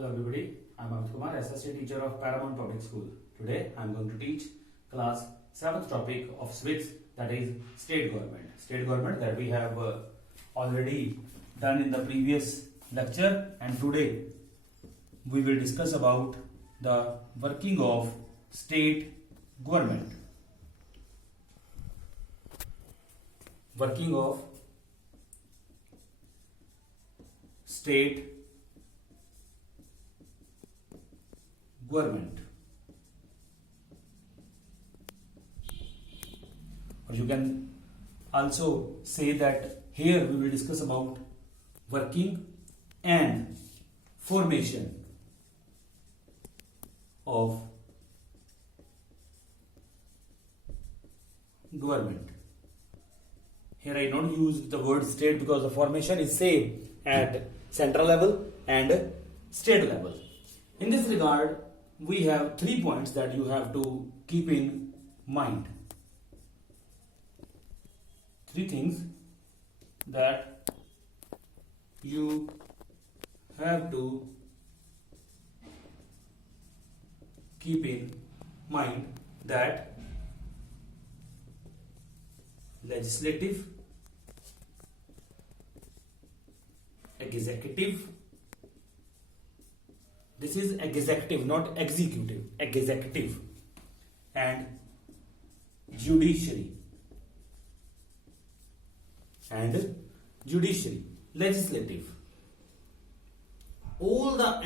Hello everybody, I am Amit Kumar, SST teacher of Paramount Public School. Today I am going to teach class 7th topic of civics, that is state government. State government that we have already done in the previous lecture, and today we will discuss about the working of state government. Working of state government, or you can also say that here we will discuss about working and formation of government. Here I don't use the word state because the formation is same at central level and state level. In this regard, we have 3 points that you have to keep in mind. 3 things that you have to keep in mind: that legislative, executive, this is executive, not executive, executive, and judiciary. Legislative, all the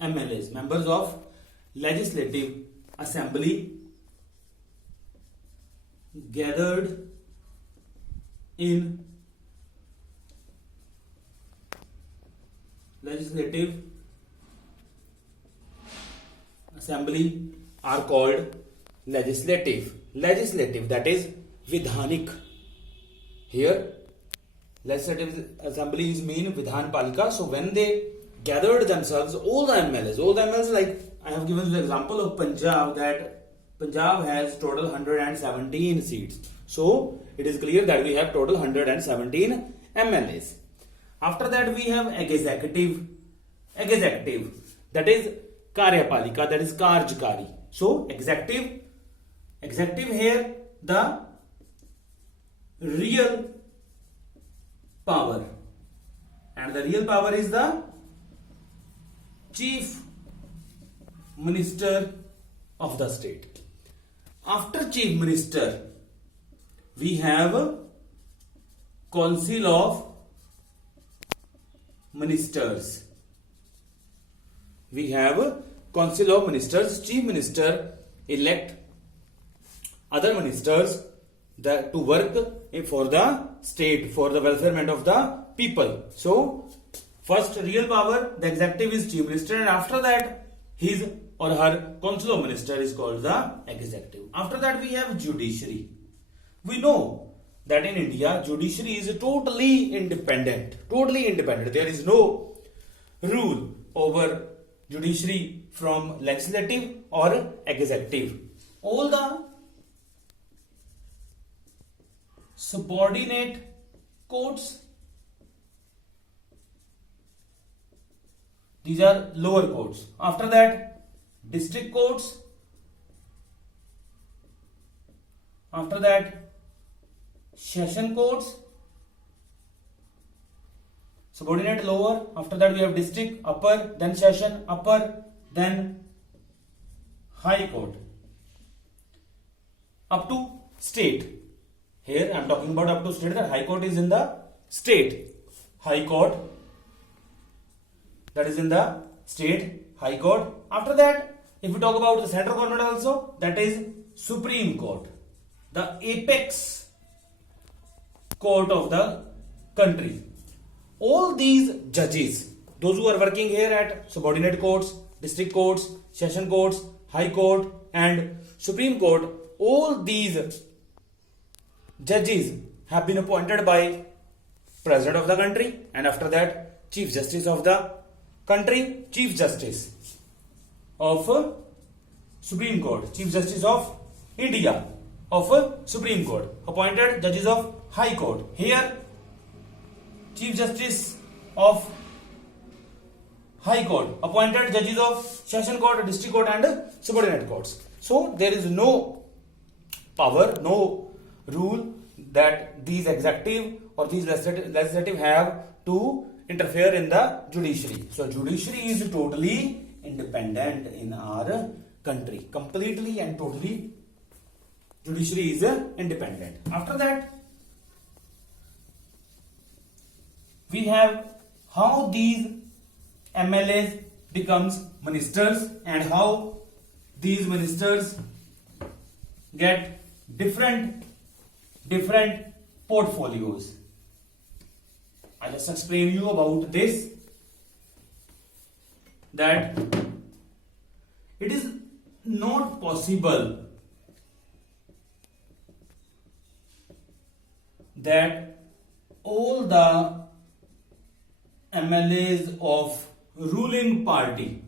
MLAs, members of legislative assembly, gathered in legislative assembly are called legislative. Legislative, that is vidhanik. Here legislative assembly is mean vidhan palika. So when they gathered themselves, all the MLAs, like I have given the example of Punjab, that Punjab has total 117 seats. So it is clear that we have total 117 MLAs. After that we have executive, that is karyapalika, that is karjkari. So executive here the real power, and the real power is the chief minister of the state. After chief minister we have council of ministers. Chief minister elect other ministers to work for the state, for the welfarement of the people. So first real power, the executive, is chief minister, and after that his or her council of minister is called the executive. After that we have judiciary. We know that in India judiciary is totally independent. There is no rule over judiciary from legislative or executive. All the subordinate courts, these are lower courts. After that district courts. After that session courts, subordinate lower. After that we have district upper, then session upper, then high court, up to state. Here I am talking about up to state, that high court is in the state. High court, that is in the state, high court. After that, if we talk about the central government also, that is Supreme Court, the apex court of the country. All these judges, those who are working here at subordinate courts, district courts, session courts, high court and Supreme Court, all these judges have been appointed by President of the country, and after that Chief Justice of the country, Chief Justice of Supreme Court, Chief Justice of India of Supreme Court, appointed judges of High Court. Here Chief Justice of High Court, appointed judges of Session Court, District Court and subordinate courts. So there is no power, no rule that these executive or these legislative have to interfere in the judiciary. So judiciary is totally independent in our country. Completely and totally judiciary is independent. After that, we have how these MLAs becomes ministers and how these ministers get different portfolios. I just explain you about this, that it is not possible that all the MLAs of ruling party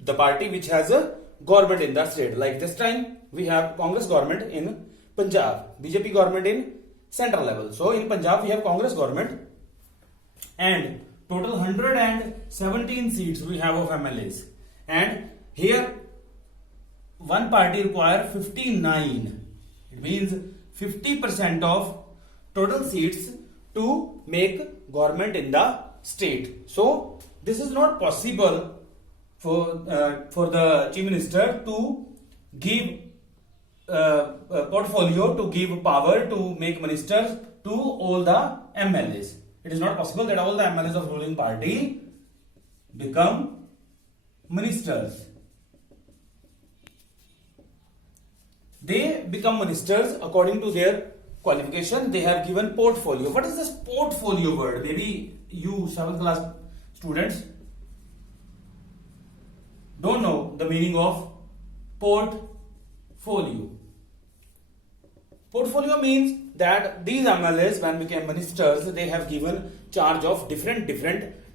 the party which has a government in the state, like this time we have Congress government in Punjab, BJP government in central level. So in Punjab we have Congress government and total 117 seats we have of MLAs, and here one party require 59. It means 50% of total seats to make government in the state. So this is not possible for the chief minister to give a portfolio, to give power to make ministers to all the MLAs. It is not possible that all the MLAs of ruling party become ministers. They become ministers according to their qualification. They have given portfolio. What is this portfolio word? Maybe you 7th class students don't know the meaning of portfolio. Portfolio means that these MLAs, when became ministers, they have given charge of different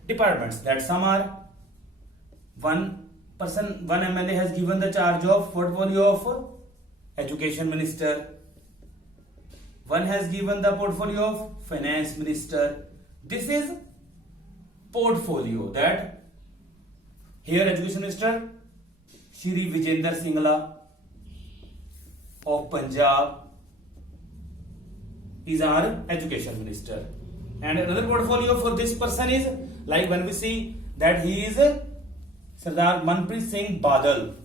departments. That some are one MLA has given the charge of portfolio of education minister. One has given the portfolio of finance minister. This is portfolio. That here education minister Shri Vijender Singla of Punjab is our education minister. And another portfolio for this person is, like when we see that he is Sardar Manpreet Singh Badal.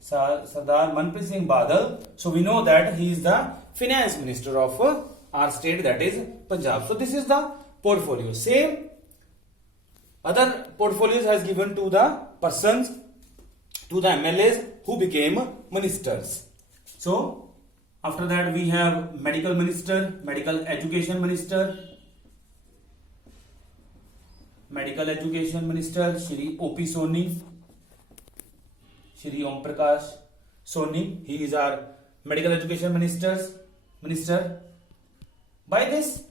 Sardar Manpreet Singh Badal. So we know that he is the finance minister of our state, that is Punjab. So this is the portfolio. Same other portfolios has given to the persons, to the MLAs who became ministers. So after that we have medical minister, medical education minister, Shri O.P. Soni, Shri Om Prakash Soni. He is our medical education minister. By this,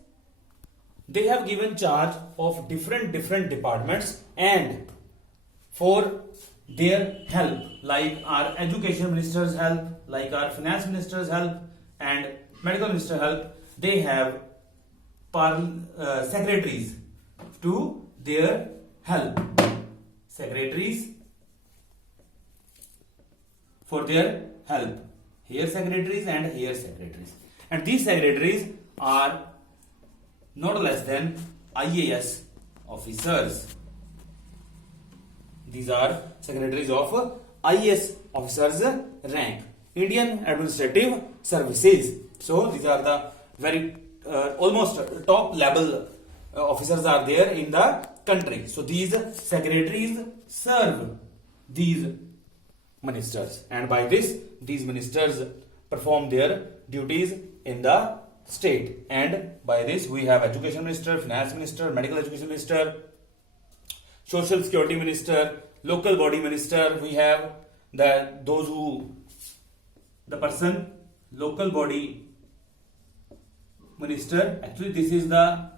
they have given charge of different departments, and for their help, like our education minister's help, like our finance minister's help and medical minister help, they have secretaries to their help. Secretaries for their help. Here secretaries and here secretaries. And these secretaries are not less than IAS officers. These are secretaries of IAS officers rank, Indian Administrative Services. So these are the very almost top level officers are there in the country. So these secretaries serve these ministers, and by this these ministers perform their duties in the state. And by this we have education minister, finance minister, medical education minister, social security minister, local body minister. We have the person local body minister. Actually this is the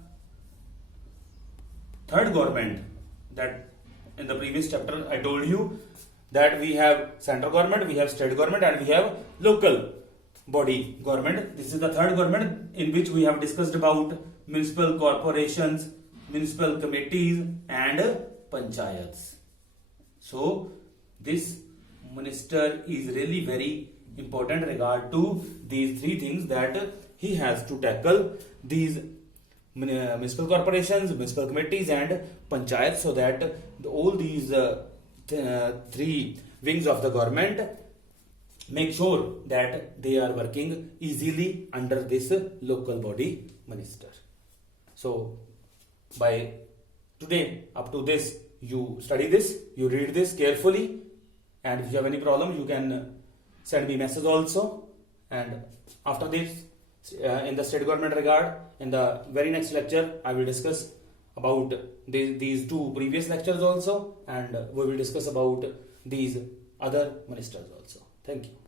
third government that in the previous chapter I told you that we have central government, we have state government, and we have local body government. This is the third government in which we have discussed about municipal corporations, municipal committees, and panchayats. So this minister is really very important regard to these three things, that he has to tackle these municipal corporations, municipal committees, and panchayats, so that all these three wings of the government make sure that they are working easily under this local body minister. So by today up to this, you study this, you read this carefully, and if you have any problem you can send me message also. And after this, in the state government regard, in the very next lecture I will discuss about these two previous lectures also, and we will discuss about these other ministers also. Thank you.